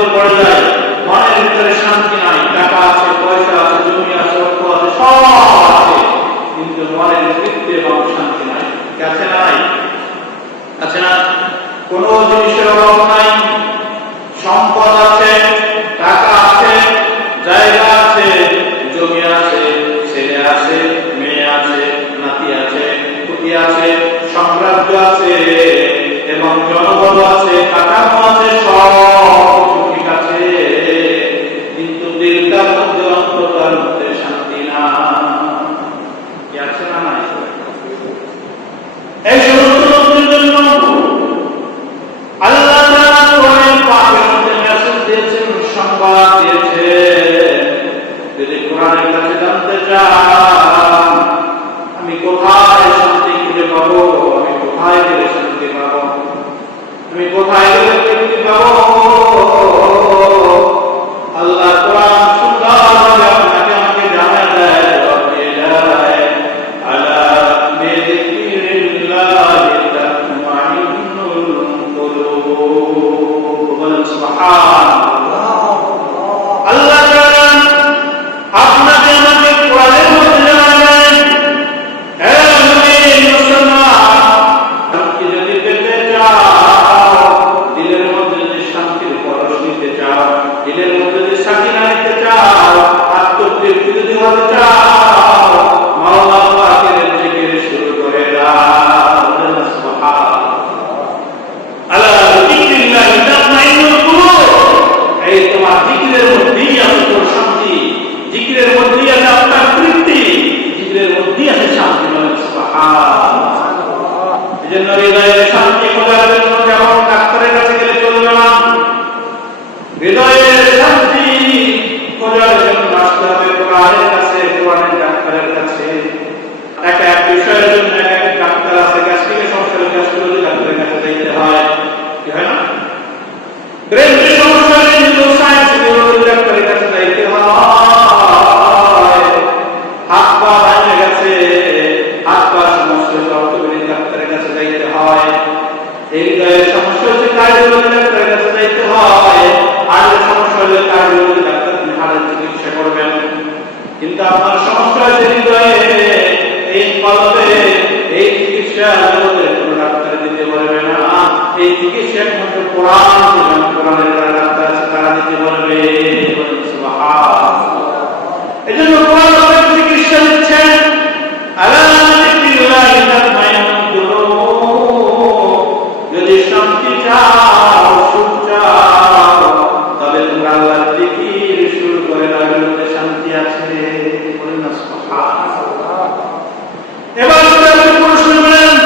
মধ্যে পড়ে যায়, মনের ভিতরে শান্তি নাই। টাকা আছে, পয়সা আছে, জমি আছে, অর্থ আছে, সব আছে, কিন্তু মনের তৃপ্তি এবং শান্তি নাই। আছে না নাই? আছে না? কোন জিনিসের অভাব নাই, সম্পদ আছে, টাকা আছে, জায়গা আছে, জমি আছে, ছেলে আছে, মেয়ে আছে, নাতি আছে, পুতি আছে, সাম্রাজ্য আছে এবং জনবল আছে, কাঠামো আছে, সব ঠিক আছে, কিন্তু দিলটার মধ্যে, অন্তরটার মধ্যে শান্তি না। কি আছে না নাই? এই সমস্ত লোকদের জন্য আল্লাহ তাআলা কোরআন পাকের মধ্যে মেসেজ দিয়েছেন, সংবাদ দিয়েছেন। যদি কোরআনের কাছে জানতে চান আমি কোথায় শান্তি খুঁজে পাবো, আমি কোথায় গেলে শান্তি পাবো, আমি কোথায় গেলে তৃপ্তি পাবো, আল্লাহ কোরআন সুন্দরভাবে আপনাকে আমাকে জানায় দেয়, জবাব দিয়ে দেয়। আলা বিযিকরিল্লাহি তাতমাইন্নুল কুলুব। বলেন সুবহানাল্লাহ। আল্লাহ তাআলা আপনাকে আমাকে কোরআনের মধ্যে জানায়, হে মুমিন মুসলমান, শান্তি যদি পেতে চাও, দিলের মধ্যে যদি শান্তির পরশ নিতে চাও, দিলের মধ্যে যদি সাকিনা নিতে চাও, আত্মতৃপ্তি যদি হতে চাও, মাওলা পাকের জিকির শুরু করে দাও। সুবহানাল্লাহ। আলা বিযিকরিল্লাহি তাতমাইন্নুল কুলুব। এই তোমার জিকিরের মধ্যেই আছে তোর শান্তি, জিকিরের মধ্যেই আছে আপনার তৃপ্তি, জিকিরের মধ্যেই আছে শান্তি। সুবহানাল্লাহ। এজন্য হৃদয়ের শান্তি খোঁজার জন্য যেমন ডাক্তারের কাছে গেলে চলবে না, হৃদয়ের শান্তি খোঁজার জন্য আসতে হবে কোরআনের কাছে, কোরআনের ডাক্তারের কাছে। এক এক বিষয়ের জন্য এক এক ডাক্তার আছে। গ্যাস্ট্রিকের সমস্যা, গ্যাস্ট্রোলজি ডাক্তারের কাছে যেতে হয়, কি হয় না? ব্রেনের সমস্যা, নিউরোসায়েন্স ডাক্তারের কাছে যেতে হয়। হাত পা ভেঙে গেছে, হাত পা সমস্যা, অর্থোপেডিক ডাক্তারের কাছে যেতে হয়। হৃদয়ের সমস্যা হচ্ছে কার্ডিওলজি ডাক্তারের কাছে যেতে হয়। হার্টের সমস্যা হলে কার্ডিওলজি ডাক্তার, তিনি হার্টের চিকিৎসা করবেন। কিন্তু আপনার সমস্যা হচ্ছে হৃদয়ে, এই কলবে, এই চিকিৎসা জগতের কোনো ডাক্তার দিতে পারবে না। এই চিকিৎসা একমাত্র কোরআন, কোরআনের যারা ডাক্তার আছে তারা দিতে পারবে। সুবহানাল্লাহ। এজন্য কোরআন আমাদের চিকিৎসা দিচ্ছেন। আলা বিযিকরিল্লাহি তাতমাইন্নুল কুলুব। যদি শান্তি চাও, সুখ চাও, তবে তোমরা আল্লাহর জিকির শুরু করে দাও, এর মধ্যে শান্তি আছে। বলেন না সুবহানাল্লাহ। এবার প্রশ্ন করেন,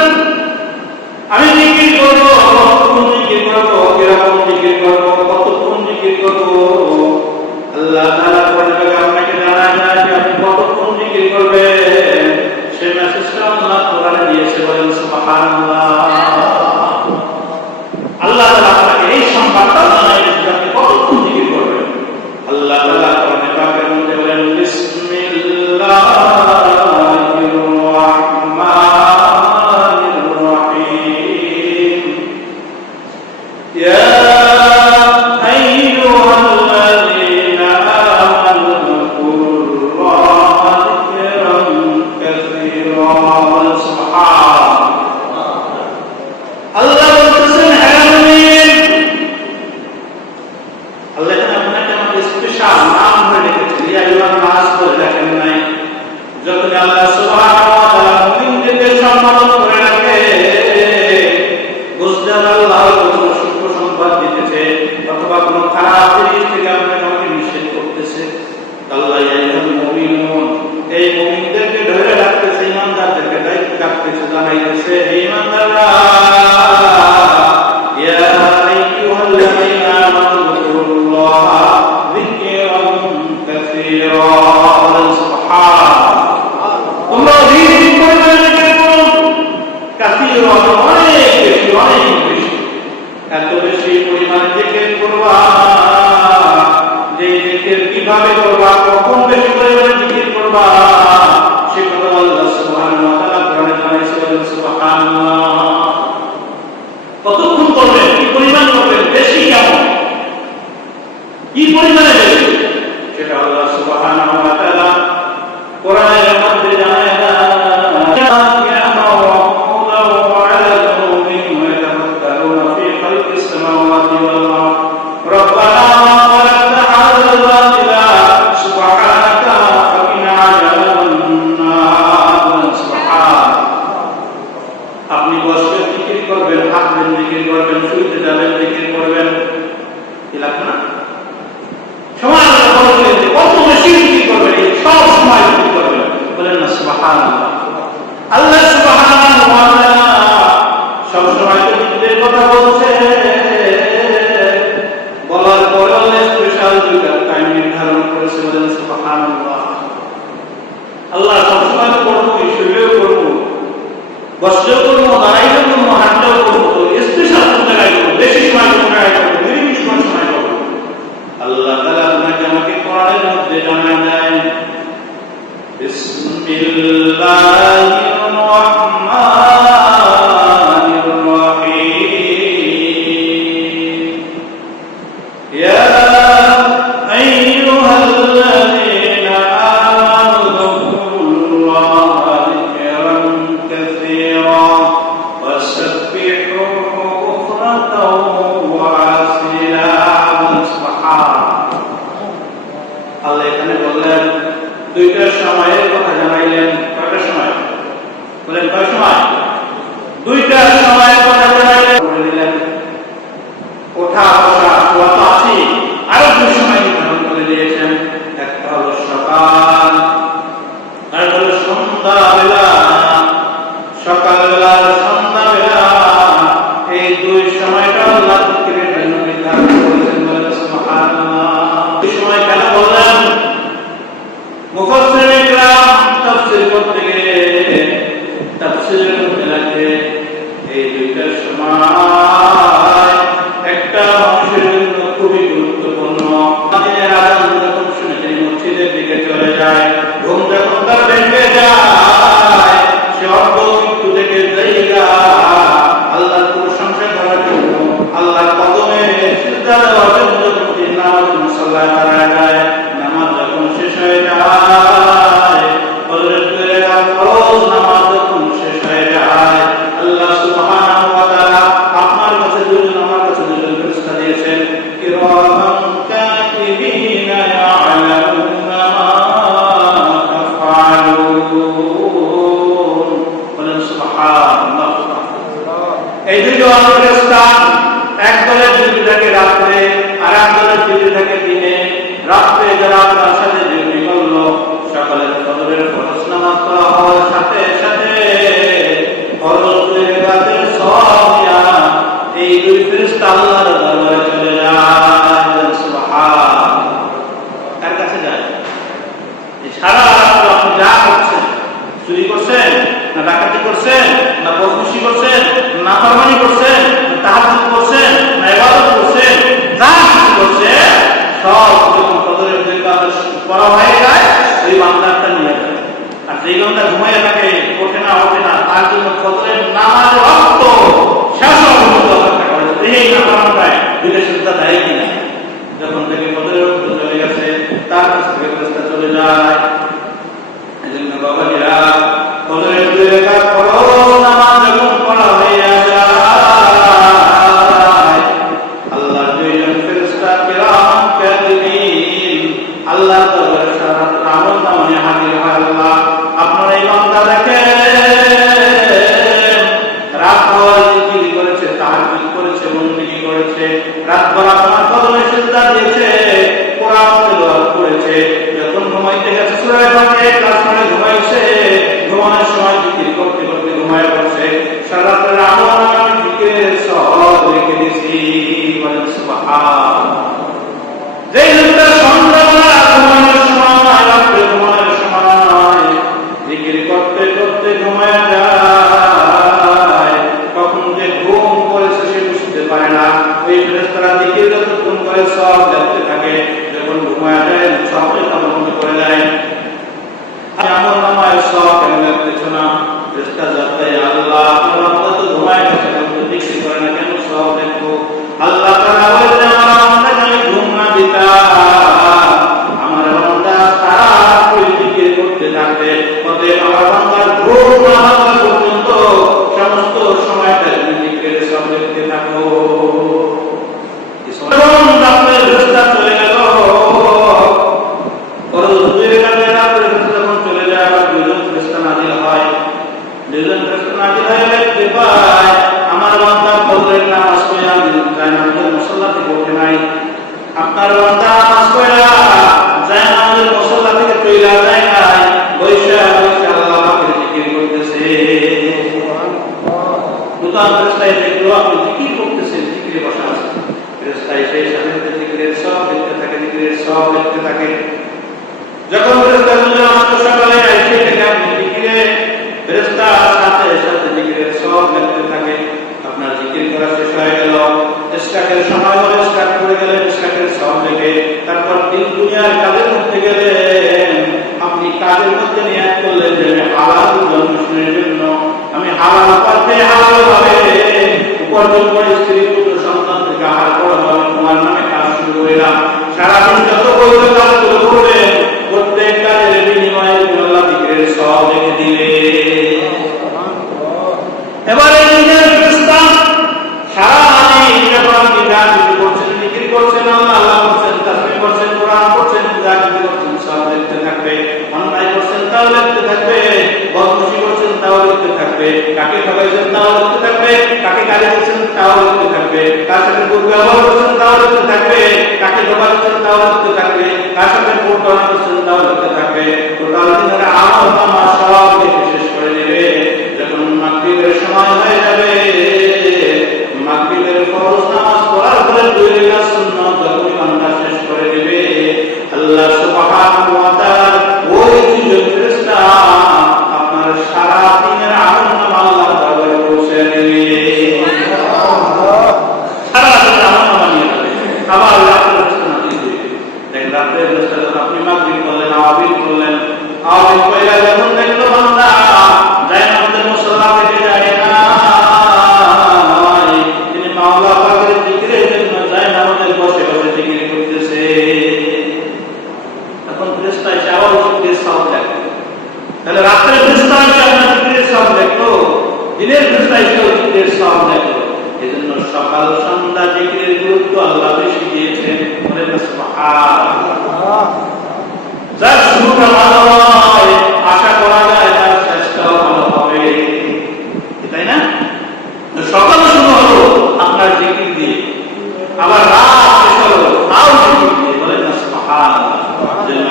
আমি জিকির করবো, কতক্ষণ জিকির করবো, কিরকম জিকির করবো, কতক্ষণ জিকির করবো? আল্লাহ তাআলা কোরআনে আপনাকে জানায় না যে আপনি কতক্ষণ জিকির করবেন। সেই মেসেজটা আল্লাহ কোরআনে দিয়েছে। বলেন সুবহানাল্লাহ। আল্লাহ তাআলা আপনাকে এই সংবাদটা জানায় যে আপনি কতক্ষণ জিকির করবেন। আল্লাহ তাআলা কোরআনে পাকের মধ্যে বলেন, বিসমিল্লাহির রাহমানির রাহিম। ইয়া আইয়ুহাল্লাযীনা আমানু যকুরুল্লাহা যিকরান কাসীরা। সুবহানাল্লাহ। আল্লাহ বলতেছেন, হে মুমিন, আল্লাহ আপনাকে আমাকে স্পেশাল নাম ধরে রেখেছেন। ইয়া আইয়ুহান নাস বলে রাখেন নাই। যখন আল্লাহ সুবহানাহু ওয়া তাআলা মুমিনদেরকে সম্বোধন করে রাখে, বুঝতে হবে আল্লাহ কোনো শুভ সংবাদ দিতেছে অথবা কোনো খারাপ জিনিস থেকে আপনাকে আমাকে নিষেধ করতেছে। আল্লাহ ইয়া আইয়ুহাল মুমিনুন, এই মুমিনদেরকে ধরে রাখতেছে, ঈমানদারদেরকে দায়িত্ব রাখতেছে, জানাইতেছে, হে ঈমানদাররা, ইয়া আইয়ুহাল্লাযীনা আমানু যকুরুল্লাহা যিকরান কাসীরা। সুবহানাল্লাহ। তোমরা অধিক পরিমাণে জিকির করো। কাসীরা অনেক বেশি, অনেক বেশি। এত বেশি পরিমাণে জিকির করবা, যে জিকির কিভাবে করবা, কখন বেশি পরিমাণে জিকির করবা, সে কথা আল্লাহ সুবহানাহু ওয়া তাআলা কোরআনে জানিয়েছেন। সুবহানাল্লাহ। কতক্ষণ করবেন, কি পরিমাণ করবেন, বেশি কেমন? বিসমিল্লাহির রহমানির রহিম ইয়া আইয়ুহাল্লাযীনা আমানু যকুরুল্লাহা যিকরান কাসীরা ওয়াসাব্বিহুহু বুকরাতাও ওয়া আসীলা। আল্লাহ এখানে বললেন দুইটার সময়ের কথা জানাইলেন। কয়টার সময় বলেন? কয় সময়? দুইটার সময়ের কথা জানাইলেন, বলে দিলেন ওঠা বসা শোয়া তো আছি, আরো দুই সময় নির্ধারণ করে দিয়েছেন। একটা হলো সকাল, আর হলো সন্ধ্যাবেলা। সকালবেলা আর সন্ধ্যাবেলা এই দুই সময়টা আল্লাহ যিকিরের জন্য নির্ধারণ করেছেন। বলেন সুবহানাল্লাহ। এই সময় কেন বললেন? মুফাসসির ইকরাম তাফসীর করতে গিয়ে তাফসীরের মধ্যে লাগে এই দুইটার সময় একটা মানুষের জন্য খুবই গুরুত্বপূর্ণ। দিনের আযান যখন শুনে তিনি মসজিদের দিকে চলে যায়, ঘুম যখন তার ভেঙে যায়, সে অল্প একটু থেকে জায়গা আল্লাহর প্রশংসা করার জন্য, আল্লাহর কদমে সিজদা দেওয়ার জন্য যখন তিনি নামাজে মুসাল্লায় দাঁড়ায় যায়, নামাজ যখন শেষ হয়ে যায়, ফজরের ফরজ নামাজ যখন শেষ হয়ে যায়, আল্লাহ সুবহানাহু ওয়া তাআলা আপনার কাছে দুজন, আমার কাছে দুজন ফেরেশতা দিয়েছেন, কিরামান কাতিবিনা ইয়ালামুনা মা তাফআলুন। বলেন সুবহানাল্লাহ। এই দুজন ফেরেশতা এক দলের ডিউটি থাকে রাতে, আর এক দলের ডিউটি থাকে দিনে। রাতে যারা আপনার সাথে ডিউটি করলো, সকালের ফজরের ফরজ নামাজ পড়া হওয়ার সাথে সাথে ফরজ দুই রাকাতের সওয়াব নিয়া এই দুই ফেরেশতা আল্লাহর দরবারে চলে যায়। সুবহানাল্লাহ। কার কাছে যায়? এই সারা রাত আপনি যা করছেন, চুরি করছেন না ডাকাতি করছেন না বদমাশি করছেন না নাফরমানি করছেন না তাহাজ্জুদ করছেন না ইবাদত করছেন, যা কিছু করছেন সব যখন ফজরের দুই রাকাত পড়া হয়ে যায়, ওই বান্দাটা নিয়ে যায়। আর যেই বান্দা ঘুমাইয়া থাকে, ওঠে না তার জন্য ফজরের নামাজের ওয়াক্ত শেষ পর্যন্ত অপেক্ষা করে, এই নামাজটায় দুইটা সিজদা দেয় কিনা। যখন থেকে ফজরের ওয়াক্ত চলে গেছে, তার কাছ থেকে ফেরেশতা চলে যায়। এজন্য বাবাজিরা, ফজরের দুই রাকাত ফরজ নামাজ যখন পড়া হয়ে যায়, আল্লাহর দুইজন ফেরেশতা কিরাম কাতিবিন আল্লাহর দরবারে সারা আমল নামায় হাজির হয়। আল্লাহ আপনার এই বান্দা দেখেন, রাতভর জিকির করেছে, তাহাজ্জুদ করেছে, বন্দেগী করেছে, রাতভর আপনার কদমে সিজদা দিয়েছে, কোরআন তেলাওয়াত করেছে, যখন ঘুমাইতে গেছে সূরা ফাতিহা ক্লাস করে ঘুমাইছে, ঘুমানোর সময় জিকির করতে করতে ঘুমায় পড়ছে। সারা রাতের আমল নামায় জিকিরের সওয়াব রেখে দিয়েছি। বলেন সুবহানাল্লাহ। যেই লোকটা সন্ধ্যাবেলা ঘুমানোর সময়, রাত্রে ঘুমানোর সময় জিকির করতে করতে ঘুমায় যায়, কখন যে ঘুম করেছে সে বুঝতে পারে না। ওই ফেরেশতারা জিকির যতক্ষণ করে সব দেখতে থাকে, যখন ঘুমায় যায় সবটা বন্ধ করে দেয়। আমল নামায় সব কেন দেখতেছো না? ফেরেশতা জানতে, আল্লাহ আপনার বান্দা তো ঘুমায় গেছে, জিকির করে না কেন, সব দেখবো। আল্লাহ তাআলা বলেন, আমার বান্দাকে আমি ঘুম না দিতাম, আমার বান্দা সারা রাত জিকির করতে থাকবে, অতএব আমার বান্দার ঘুম না হওয়া পর্যন্ত সমস্ত সময়টা জিকিরের সব দেখতে থাকো। রাতের ফেরেশতা চলে গেল, ফরজ দুই রাকাতের রাতের ফেরেশতা যখন চলে যায়, আবার দুইজন ফেরেশতা নাযিল হয়। দুইজন ফেরেশতা নাযিল হয়ে দেখতে পায় আমার বান্দা ফজরের নামাজ পড়ে জায়নামাজের মুসাল্লা থেকে ওঠে নাই। আপনার বান্দা নামাজ পড়ে জায়নামাজের মুসাল্লা থেকে চলে যায় নাই, বৈশা বৈশা আল্লাহ পাকের জিকির করতেছে। দুজন ফেরেশতা দেখলো আপনি জিকির করতেছেন, জিকিরে বসা আছেন। ফেরেশতা সেই সাথে জিকিরের সব দেখতে থাকে, জিকিরের সব দেখতে থাকে। যখন ফেরেশতা দুজন সকালে এসে থেকে আপনি জিকিরে, ফেরেশতা সাথে সাথে জিকিরের সব দেখতে থাকে। আপনার জিকির করা শেষ হয়ে গেল, ইশরাকের সময় হলে ইশরাক করে গেলেন, ইশরাকের সব দেখে তারপর দিন দুনিয়ার কাজের মধ্যে গেলেন, আপনি আপনি কাজের মধ্যে নিয়াত করলেন যে আমি হালাল জন্মদিনের জন্য আমি হালাল পথে হালালভাবে উপার্জন করে স্ত্রী পুত্র সন্তান থেকে আহার করবো, আমি তোমার নামে কাজ শুরু করলাম। সারাদিন যত বৈধ কাজগুলো করবেন প্রত্যেক কাজের বিনিময়ে আল্লাহ জিকিরের সওয়াব রেখে দিবে। এবারে নিজের প্রস্তাব সারাদিন যখন আপনি গান করছেন, জিকির করছেন, আল্লাহ করছেন, তাসবিহ করছেন, কোরআন করছেন, জিকির করছেন, সব লিখতে থাকবে। অন্যায় করছেন তাও লিখতে থাকবে, বদমাশি করছেন তাও লিখতে থাকবে, কাকে ঠকাইছেন তাও লিখতে থাকবে, কাকে গালি দিচ্ছেন তাও লিখতে থাকবে, কার সাথে দুর্ব্যবহার করছেন তাও লিখতে থাকবে, কাকে ধোঁকা দিচ্ছেন তাও লিখতে থাকবে, কার সাথে প্রতারণা করছেন তাও লিখতে থাকবে। টোটাল দিনের আমল নামা সব লিখে শেষ করে দেবে। যখন মাগরিবের সময় হয়ে যাবে, মাগরিবের ফরজ নামাজ পড়ার পরে 2 রাকাত সুন্নাত যখন বান্দা শেষ করে দেবে, আল্লাহ সুবহানাহু ওয়া তাআলা ওই দুজন ফেরেশতা আপনার সারা দিনের আমল নামা আল্লাহর দরবারে পৌঁছে দেবে। সারা দিনের আমল নামা নিয়ে যাবে। আবার রাতের ফেরেশতা দিবে। দেখেন রাতের ফেরেশতা যখন আপনি মাগরিব করলেন, আওয়াবিন করলেন, আওয়াবিন কইরা যখন দেখলো বান্দা যায় না আমাদের মুসল্লা থেকে যায় না, তিনি মাওলা পাকের জিকিরের জন্য যায় না আমাদের বসে বসে জিকির করতেছে, তখন ফেরেশতা এসে আবার জিকিরের সওয়াব দেখে। তাহলে রাতের ফেরেশতা এসে আপনার জিকিরের সওয়াব দেখলো, দিনের ফেরেশতা এসে জিকিরের সওয়াব দেখলো। এজন্য সকাল সন্ধ্যা জিকিরের গুরুত্ব আল্লাহ বেশি দিয়েছেন। বলেন সুবহানাল্লাহ। যার শুরুটা ভালো হয় আশা করা যায় তার শেষটাও ভালো হবে, তাই না? সকাল শুরু হলো আপনার জিকির দিয়ে, আবার রাত শেষ হলো তাও জিকির দিয়ে। বলেন না সুবহানাল্লাহ।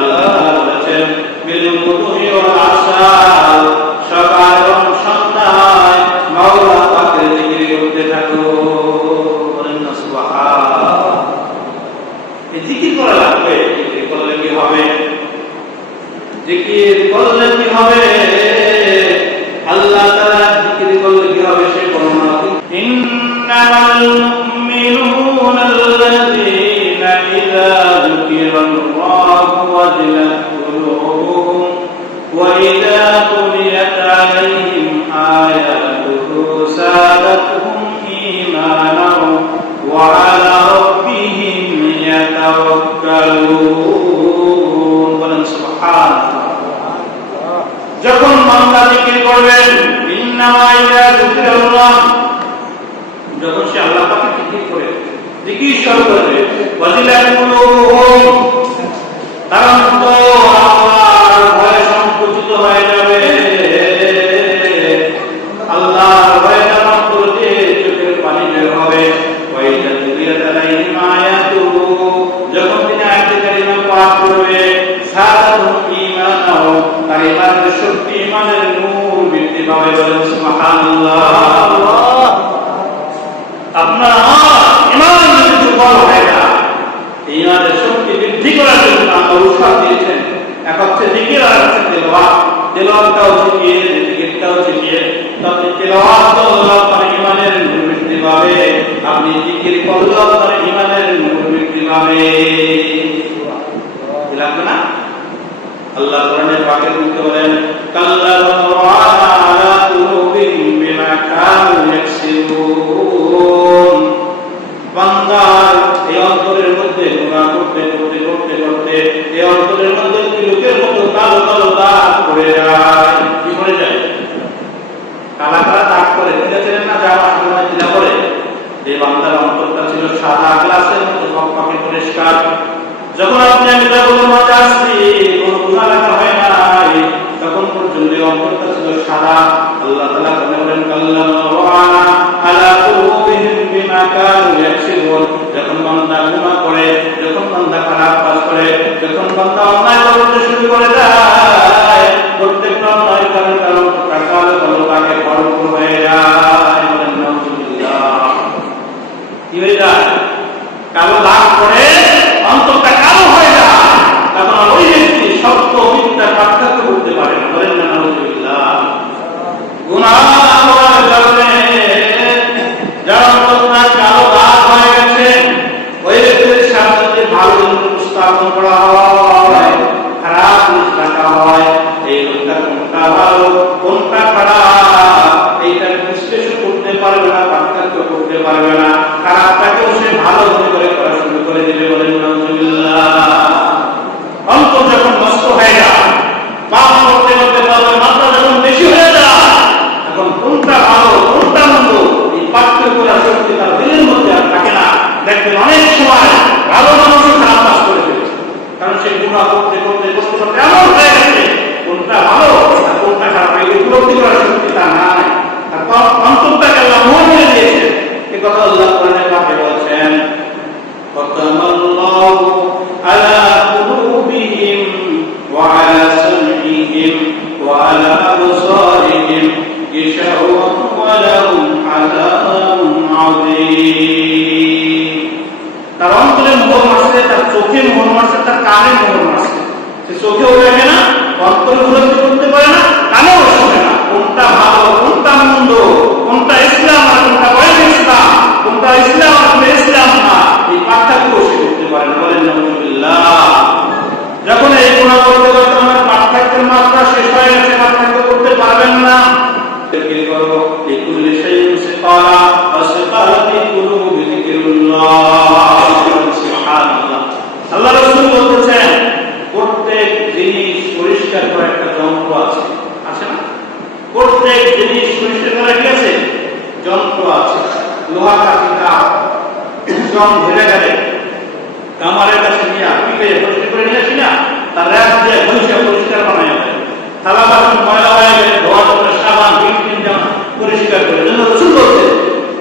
আল্লাহ বলেছেন বিল গুদুহি ওয়াল আশার, সকাল এবং সন্ধ্যায় মাওলা পাকের জিকির করতে থাকো। বলেন না সুবহানাল্লাহ। এই জিকির করা লাগবে। জিকির করলে কি হবে? জিকির করলে কি হবে? আল্লাহ তাআলা জিকির করলে কি হবে সে বর্ণনা করেন। ইন্নামাল মুমিনুনা আল্লাযীনা ইযা যুকিরাল্লাহু ওয়াজিলাত কুলুবুহুম ওয়া ইযা তুলিয়াত আলাইহিম আয়াতুহু যাদাতুহুম ঈমানান ওয়া আলা রাব্বিহিম ইয়াতাওয়াক্কালুন। বলেন সুবহানাল্লাহ। যখন বান্দা জিকির করবেন, ইন্নামা ইযা যুকিরাল্লাহ, যখন সে আল্লাহ পাকের জিকির করে, জিকির শুরু করবে, ওয়াজিলাত কুলুবুহুম, তার অন্তর আল্লাহর ভয়ে সংকুচিত হয়ে যাবে। আল্লাহর ভয়ে তার অন্তর দিয়ে চোখের পানি বের হবে। ওয়া ইযা তুলিয়াত আলাইহিম আয়াতুহু, যখন তিনি আয়াতে কারিমা পাঠ করবে, যাদাতুহুম ঈমানাও, তার ঈমানের শক্তি, ঈমানের নূর বৃদ্ধি পাবে। বলেন সুবহানাল্লাহ। আপনার ঈমান যদি দুর্বল হয় না, ঈমানের শক্তি বৃদ্ধি করার জন্য আল্লাহ উৎসাহ দিয়েছেন। এক হচ্ছে জিকির আর হচ্ছে তেলাওয়াত। তেলাওয়াতটাও শিখিয়ে, জিকিরটাও শিখিয়ে, তবে তেলাওয়াত করলে আপনার ঈমানের নূর বৃদ্ধি পাবে, আপনি জিকির করলে আপনার ঈমানের নূর বৃদ্ধি পাবে। লাগবে না? আল্লাহ কোরআনে পাকের মধ্যে বলেন, কাল্লা রানা আলা কুলুবিহিম বিমা কানু ইয়াকসিবুন। বান্দার এই অন্তরের মধ্যে গুনাহ করতে করতে করতে করতে এই অন্তরের মধ্যে লোকের মতো কালো কালো দাগ পড়ে যায়। কি পড়ে যায়? কালা কালা দাগ পড়ে। বুঝেছেন না? যা আসলে চিন্তা করে এই বান্দার অন্তরটা ছিল সাদা গ্লাসের মতো ঝকঝকে পরিষ্কার। যখন আপনি আমি জগতের মধ্যে আসছি, কোনো গুনাহ রাখা হয় নাই, তখন পর্যন্ত অন্তরটা ছিল সাদা। আল্লাহ তাআলা বলেন, কাল্লামা আলা কুলুবিহিম বিমা কানু ইয়াকসিবুন। যখন বান্দা গুনাহ করে, যখন বান্দা খারাপ কাজ করে, যখন বান্দা অন্যায় করতে শুরু করে দেয়, প্রত্যেক অন্যায় কারণে তার অন্তরটা কালো কালো দাগে ভরপুর হয়ে যায়। বলেন নাউযুবিল্লাহ। কি হয়ে যায়? কালো দাগ পড়ে অন্তরটা কালো হয়ে যায়। তখন ওই ব্যক্তি সত্য মিথ্যার পার্থক্য করতে পারে না। বলেন না নাউযুবিল্লাহ। গুনাহ করার কারণে যার অন্তরটা কালো দাগ হয়ে গেছে, ওই ব্যক্তির সামনে ভালো জিনিস উপস্থাপন করা হয়, খারাপ জিনিস রাখা হয়, ভালো মনে করে করা শুরু করে দিবে। বলেন আলহামদুলিল্লাহ। অন্তর যখন নষ্ট হয়ে যায়, পাপ করতে করতে পাপের মাত্রা যখন বেশি হয়ে যায়, এখন কোনটা ভালো কোনটা মন্দ এই পার্থক্য করার শক্তি তার দিলের মধ্যে আর থাকে না। দেখবেন অনেক সময় ভালো মানুষও খারাপ কাজ করে ফেলেছে, কারণ সে গুনাহ করতে করতে করতে করতে এমন হয়ে গেছে কোনটা ভালো আর কোনটা খারাপ এই উপলব্ধি করার শক্তি তার নাই। আর অন্তরটাকে আল্লাহ মোহ করে দিয়েছেন। এই কথা আল্লাহ কোরআনে পাকে বলছেন, ওয়াতামাল্লাহু আলা কুলুবিহিম ওয়া আলা সামইহিম ওয়া আলা আবসারিহিম গিশাওয়াতুন ওয়া লাহুম আযাবুন আযীম। তার অন্তরে মোহর মারছে, তার চোখে মোহর মারছে, তার কানে মোহর মারছে। সে চোখেও দেখে না, অন্তর উপলব্ধি করতে পারে না, কানেও শোনে না কোনটা ভালো কোনটা মন্দ, কোনটা ইসলাম আর কোনটা গয়র ইসলাম, কোনটা ইসলাম আর কোনটা ইসলাম না, এই পার্থক্য সে করতে পারে না। বলেন আলহামদুলিল্লাহ। যখন এই গুনাহ করতে করতে আমার পার্থক্যের মাত্রা শেষ হয়ে গেছে, পার্থক্য করতে পারবেন না, কি করবো? লিকুল্লি শাইইন সিকালা ওয়া সিকালাতি কুলুবি যিকরুল্লাহ। সুবহানাল্লাহ। আল্লাহ রাসূল বলতেছেন প্রত্যেক জিনিস পরিষ্কার করার একটা যন্ত্র আছে, আছে না? প্রত্যেক জিনিস পরিষ্কার করার কি আছে? যন্ত্র আছে। লোহা কাঠিটা জং ধরে গেলে কামারের কাছে নিয়ে পিঠে পরিষ্কার করে নিয়ে আসি না, তার র‍্যাপ দিয়ে ঘষে পরিষ্কার বানায় দেয়। থালা বাসন ময়লা হয়ে গেলে ধোয়ার জন্য সাবান ভিম জামা পরিষ্কার করে। জন্য রাসূল বলছেন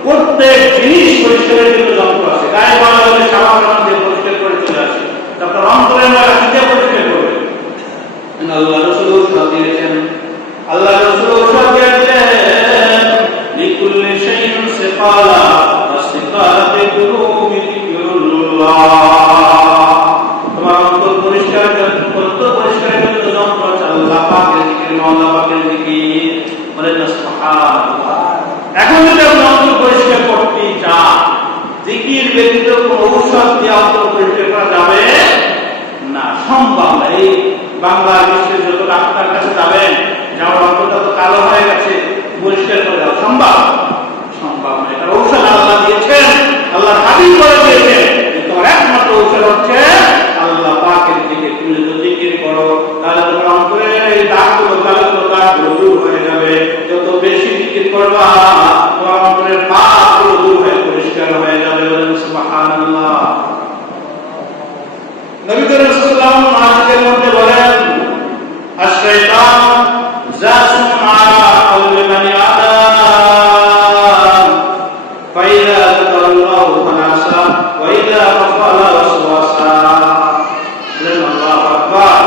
প্রত্যেক জিনিস পরিষ্কারের জন্য যন্ত্র আছে। গায়ে ময়লা হলে সাবান দিয়ে পরিষ্কার করে চলে আসে, তারপর অন্তরের ময়লা দিয়ে পরিষ্কার করবে। আল্লাহ রাসূল ওয়াসিয়ত দিয়েছেন, আল্লাহ রাসূল ওয়াসিয়ত দিয়েছেন লিকুল্লি শাইইন সিকালা ওয়া সিকালাতি কুলুবি যিকরুল্লাহ। তোমার অন্তর পরিষ্কার করতে পরিষ্কার করতে যন্ত্র আছে আল্লাহ পাকের জিকির, আল্লাহ পাকের জিকির। বলেন সুবহানাল্লাহ। এখন যদি আপনি অন্তর পরিষ্কার করতে চান, জিকির ব্যতীত কোনো ঔষধ দিয়ে অন্তর পরিষ্কার করা যাবে না, সম্ভব না। এই বাংলা বিশ্বের যত ডাক্তার কাছে যাবেন, যার অন্তরটা তো কালো হয়ে গেছে, পরিষ্কার করে দেওয়া সম্ভব সম্ভব না। এটা ঔষধ আল্লাহ দিয়েছেন, আল্লাহ হাবিব করে দিয়েছেন। তোমার একমাত্র ঔষধ হচ্ছে আল্লাহ পাকের দিকে। তুমি যদি জিকির করো তাহলে তোমার অন্তরের এই দাগগুলো কালো দাগগুলো দূর হয়ে যাবে। যত বেশি জিকির করবা তোমার অন্তরের পাপগুলো দূর হয়ে পরিষ্কার হয়ে যাবে। বলেন সুবহানাল্লাহ। নবী করিম সাল্লাল্লাহু আলাইহি ওয়াসাল্লাম মধ্যে বলেন, আশ-শাইতান জাসুম আলা কুল্লি মানি আদাম ফাইদা যাকারাল্লাহু ফানাসা ওয়া ইযা গাফালা ওয়াসওয়াসা। আল্লাহু আকবার।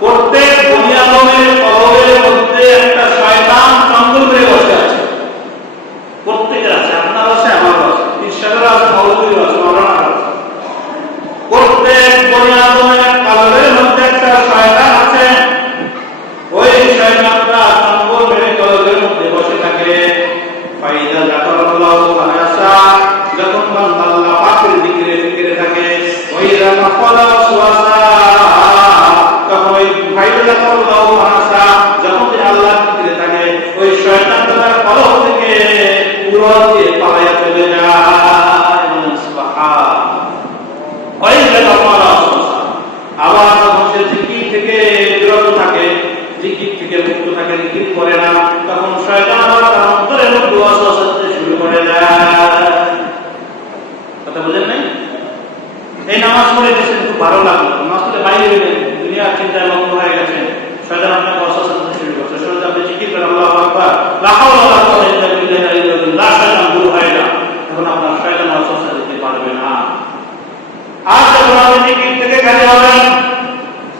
প্রত্যেক বনি আদমের কবরের মধ্যে একটা শয়তান চঞ্চল করে বসে আছে। প্রত্যেকের আছে, আপনার আছে, আমার আছে, ঈশ্বরের আছে, মওলবীর আছে, মাওলানার আছে। প্রত্যেক বনি আদমের কবরের মধ্যে একটা শয়তান আছে। ওই শয়তানটা চঞ্চল মেরে কবরের মধ্যে বসে থাকে। ফাইদা যাকারাল্লাহু ফানাসা, যখন বান্দা আল্লাহ পাকের জিকিরে ফিকিরে থাকে। ওই ইযা গাফালা ওয়াসওয়াসা, তখন ওই ফাইদা যাকারাল্লাহু ফানাসা, যখন তিনি আল্লাহর জিকিরে থাকে, ওই শয়তানটা তার কলব থেকে উড়ে দিয়ে পালায়া চলে যায়। সুবহানাল্লাহ। ওই ইযা গাফালা ওয়াসওয়াসা, আবার যখন সে জিকির থেকে বিরত থাকে, জিকির থেকে মুক্ত থাকে, জিকির করে না, তখন শয়তান আবার তার অন্তরের মধ্যে ওয়াসওয়াসা দিতে শুরু করে দেয়। কথা বুঝেন নাই? এই নামাজ পড়ে গেছেন, খুব ভালো লাগলো, নামাজ পড়ে বাইরে গেলেন, দুনিয়ার চিন্তায় মগ্ন হয়ে গেছেন, শয়তান আপনাকে ওয়াসওয়াসা দিতে শুরু করছে। শুরুতে আপনি জিকির করেন আল্লাহু আকবার, লা হাওলা ওয়ালা কুওয়াতা ইল্লা বিল্লাহ, শয়তান দূর হয়ে যায়। এখন আপনার শয়তান ওয়াসওয়াসা দিতে পারবে না। আর যখন আপনি জিকির থেকে বের হবেন,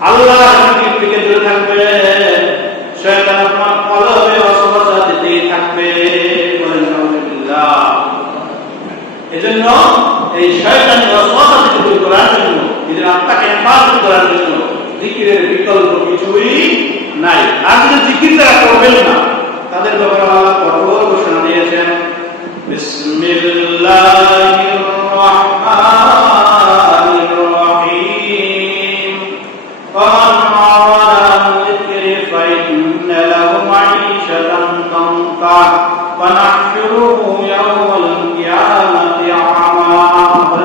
আল্লাহর জিকির থেকে দূরে থাকবে, শয়তান আপনার কলবে ওয়াসওয়াসা দিতেই থাকবে। বলেন আলহামদুলিল্লাহ। এজন্য এই শয়তানি ওয়াসওয়াসা থেকে দূর করার জন্য, নিজের আত্মাকে হেফাজত করার জন্য জিকিরের বিকল্প কিছুই নাই। আর যদি জিকির তারা করবেন না, তাদের ব্যাপারে আল্লাহ কঠোর ঘোষণা দিয়েছেন, বিসমিল্লাহির রাহমানির রাহিম, ومن أعرض عن ذكري فإن له معيشة ضنكا ونحشره يوم القيامة أعمى।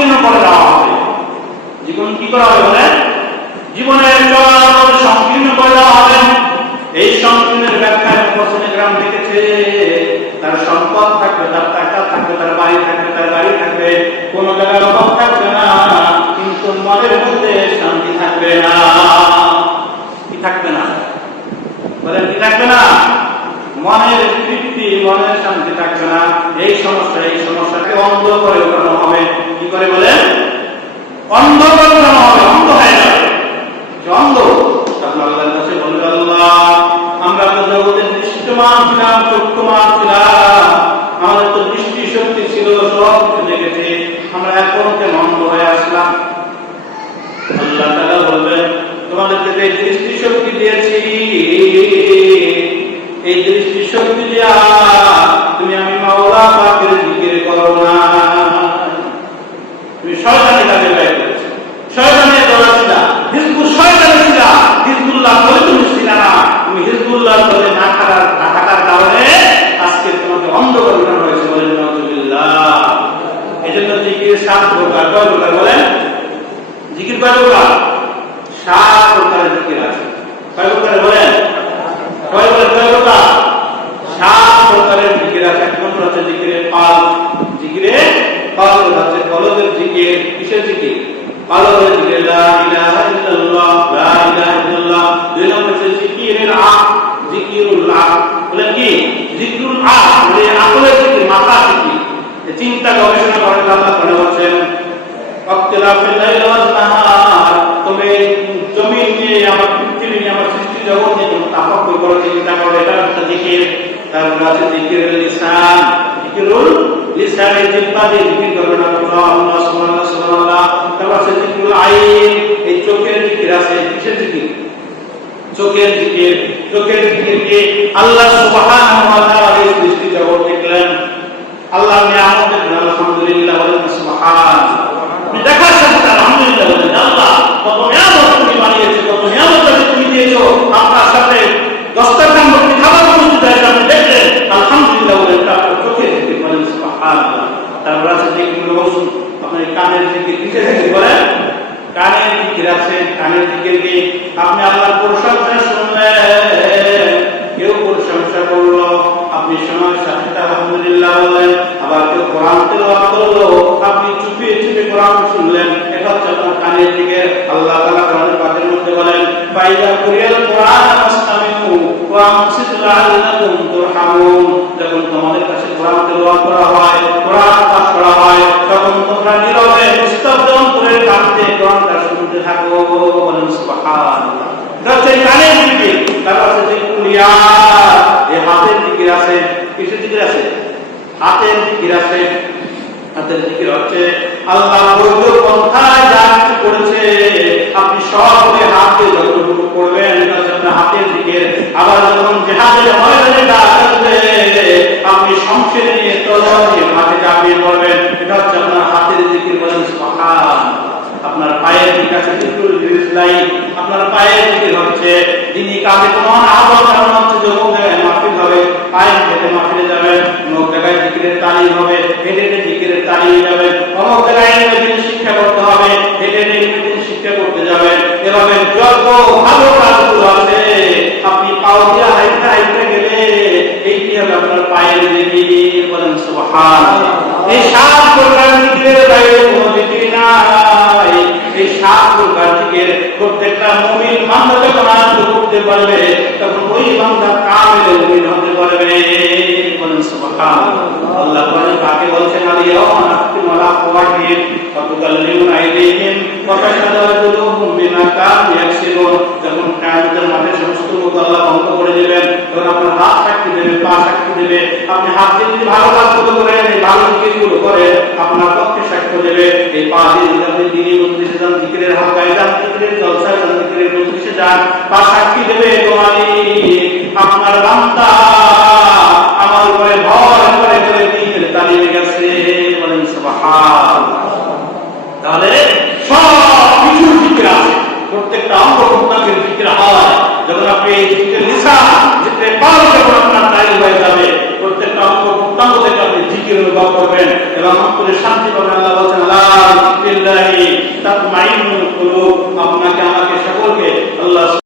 সংকীর্ণ করে দেওয়া হবে। জীবন কি করা হবে বলেন? জীবনের চলার পথ সংকীর্ণ করে দেওয়া হবে। এই সংকীর্ণের ব্যাখ্যায় মুফাসসির کرام লিখেছে, তার সম্পদ থাকবে, তার টাকা থাকবে, তার বাড়ি থাকবে, তার গাড়ি থাকবে, কোন জায়গায় অভাব থাকবে না, কিন্তু মনের মধ্যে শান্তি থাকবে না। কি থাকবে না বলেন? কি থাকবে না? মনের তৃপ্তি, মনের শান্তি থাকবে না। এই সমস্যাকে অন্ধ করে উঠানো হবে। কি করে বলেন? অন্ধ করে উঠানো হবে, অন্ধ হয়ে যাবে। অন্ধ আল্লাহর কাছে বলবে, আল্লাহ আমরা তো জগতের দৃষ্টিমান ছিলাম, চক্ষুমান ছিলাম, আমাদের তো দৃষ্টি শক্তি ছিল, সব কিছু দেখেছি, আমরা এখন কেন অন্ধ হয়ে আসলাম? আল্লাহ তাআলা বলবেন, তোমাদেরকে যে দৃষ্টি শক্তি দিয়েছি, এই দৃষ্টি শক্তি দিয়া তুমি আমি মাওলা পাকের জিকির করো না, তুমি শয়তানি কাজে ব্যয় করেছো, শয়তানের দলে ছিলা, হিজবুল শয়তানি ছিলা, হিজবুল্লাহ বলে তুমি ছিলা না, তুমি হিজবুল্লাহ বলে না থাকার কারণে আজকে তোমাকে অন্ধ করে উঠানো হয়েছে। বলেন নাউযুবিল্লাহ। এজন্য জিকির 7 প্রকার। কয় প্রকার বলেন? জিকির কয় প্রকার? 7 প্রকারের জিকির আছে। কয় প্রকার বলেন? কয় প্রকার? 7 প্রকারের জিকির আছে। এক নম্বর হচ্ছে জিকিরে কলব। জিকিরে কলব হচ্ছে কলবের জিকির। কিসের জিকির? কলবের জিকির, লা ইলাহা ইল্লাল্লাহ, লা ইলাহা ইল্লাল্লাহ। দুই নম্বর হচ্ছে জিকিরের আক, জিকিরুল আক। বলে কি? জিকিরুল আক মানে আকলের জিকির, মাথা জিকির। চিন্তা গবেষণা করেন আল্লাহ করে বলেন, ওয়াক্তিলাফিল লাইলি ওয়ান নাহার, তবে জমিন নিয়ে, আমার পৃথিবী নিয়ে, আমার সৃষ্টি জগৎ নিয়ে তাফাক্কুর করো, চিন্তা করো, এটা একটা জিকির। তারপর আছে জিকিরুল লিসান, জিকিরুল লিসানের জিহ্বা দিয়ে জিকির করবেন, আল্লাহ আল্লাহ সুবহানাল্লাহ সুবহানাল্লাহ। তারপর আছে জিকিরুল আইন, এই চোখের জিকির আছে। কিসের জিকির? চোখের জিকির। চোখের জিকিরকে আল্লাহ সুবহানাহু ওয়া তাআলা এই সৃষ্টি জগৎ দেখলেন, আল্লাহ নিয়ামত দেখলেন, আলহামদুলিল্লাহ বলেন সুবহানাল্লাহ। দেখার সাথে আলহামদুলিল্লাহ বলেন, আল্লাহ কত নিয়ামত তুমি বানিয়েছো, কত নিয়ামত তুমি দিয়েছো, আপনার সাথে দস্তরখান ভর্তি খাবার মজুদ আছে, আপনি দেখলেন, আলহামদুলিল্লাহ বলেন। তারপর চোখের জিকির বলেন সুবহানাল্লাহ। তারপর আছে জিকিরুল ওযন, আপনার কানের জিকির। কিসের জিকির বলেন? কানের জিকির আছে। কানের জিকির কি? আপনি আল্লাহর প্রশংসা শুনলেন, কেউ প্রশংসা করলো, আপনি শোনার সাথে আলহামদুলিল্লাহ বললেন। আবার কেউ কোরআন তেলাওয়াত করলো, আপনি চুপে চুপে কোরআন শুনলেন, এটা হচ্ছে আপনার কানের জিকির। আল্লাহ তাআলা কোরআনের পাকের মধ্যে বলেন, ফাইদা কুরিয়াল কোরআন ফাসতামিউ ওয়া আনসিতু লাআল্লাকুম তুরহামুন। যখন তোমাদের কাছে কোরআন তেলাওয়াত করা হয়, কোরআন পাঠ করা হয়, তখন তোমরা নীরবে নিস্তব্ধ অন্তরে কাঁদতে কোরআনটা শুনতে থাকো। বলেন সুবহানাল্লাহ। এটা হচ্ছে কানের জিকির। তারপর আছে জিকিরুল ইয়াদ, এই হাতের জিকির আছে। কিসের জিকির আছে? হাতের জিকির আছে। হাতের জিকির হচ্ছে আল্লাহ বৈধ পন্থায় যা কিছু করেছে, আপনি সবকে হাতে যতটুকু করবেন, এটা হচ্ছে আপনার হাতের জিকির। আবার যখন জিহাদের ময়দানে যাবে, আপনি শমশের নিয়ে তলোয়ার নিয়ে মাঠে ঝাঁপিয়ে পড়বেন, এটা হচ্ছে আপনার হাতের জিকির। বলেন সুবহানাল্লাহ। আপনার পায়ের দিক আছে জিকিরুল রিজলাইন, আপনার পায়ের জিকির হচ্ছে যিনি কাজে কোনো আহ্বান জানানো হচ্ছে, যখন জায়গায় মাহফিল হবে, পায়ে হেঁটে মাহফিলে যাবেন, অনেক জায়গায় জিকিরের তালিম হবে, হেঁটে হেঁটে জিকিরের তালিম যাবেন, অনেক জায়গায় ইংরেজি শিক্ষা করতে হবে, হেঁটে হেঁটে ইংরেজি শিক্ষা করতে যাবেন। এভাবে যত ভালো কাজগুলো আছে, আপনি পাও দিয়া হাইতে হাইতে গেলে এইটি হবে আপনার পায়ের জিকির। বলেন সুবহানাল্লাহ। এই 7 প্রকার জিকিরের বাইরে কোনো জিকির নাই। এই 7 প্রকার জিকির প্রত্যেকটা মুমিন বান্দা যখন আরম্ভ করতে পারবে, তখন ওই বান্দা কামিল মুমিন হতে পারবে। বলেন সুবহানাল্লাহ। আল্লাহ কোরআনে পাকে বলছেন, আল-ইয়াওমা নাখতিমু আলা আফওয়াহিহিম ওয়া তুকাল্লিমুনা আইদিহিম ওয়া তাশহাদু আরজুলুহুম বিমা কানু ইয়াকসিবুন। যখন কিয়ামতের মাঠে সমস্ত মুখ আল্লাহ বন্ধ করে দিবেন, তখন আপনার হাত সাক্ষী দেবে, পা সাক্ষী দেবে। আপনি হাত দিয়ে যদি ভালো কাজগুলো করেন, এই ভালো জিকিরগুলো করেন, আপনার পক্ষে সাক্ষ্য দেবে। এই পা দিয়ে যদি আপনি দিনী মজলিসে যান, জিকিরের হালকায় যান, জিকিরের জলসায় যান, জিকিরের মজলিসে যান, পা সাক্ষী দেবে, তোমারই আপনার বান্দা আমার উপরে ভর করে করে দিনের তালিমে গেছে। বলেন সুবহানাল্লাহ। তাহলে সব কিছু জিকির আছে, প্রত্যেকটা অঙ্গ প্রত্যঙ্গের জিকির হয়। যখন আপনি জিকির লিসান, জিকির কলব যখন আপনার তালিম হয়ে যাবে, প্রত্যেকটা অঙ্গ প্রত্যঙ্গ থেকে আপনি জিকির অনুভব করবেন এবং অন্তরে শান্তি পাবেন। আল্লাহ বলেছেন লা বিল্লাহি তাতমাইন্নুল কুলুব, আপনাকে আমাকে সকলকে আল্লাহ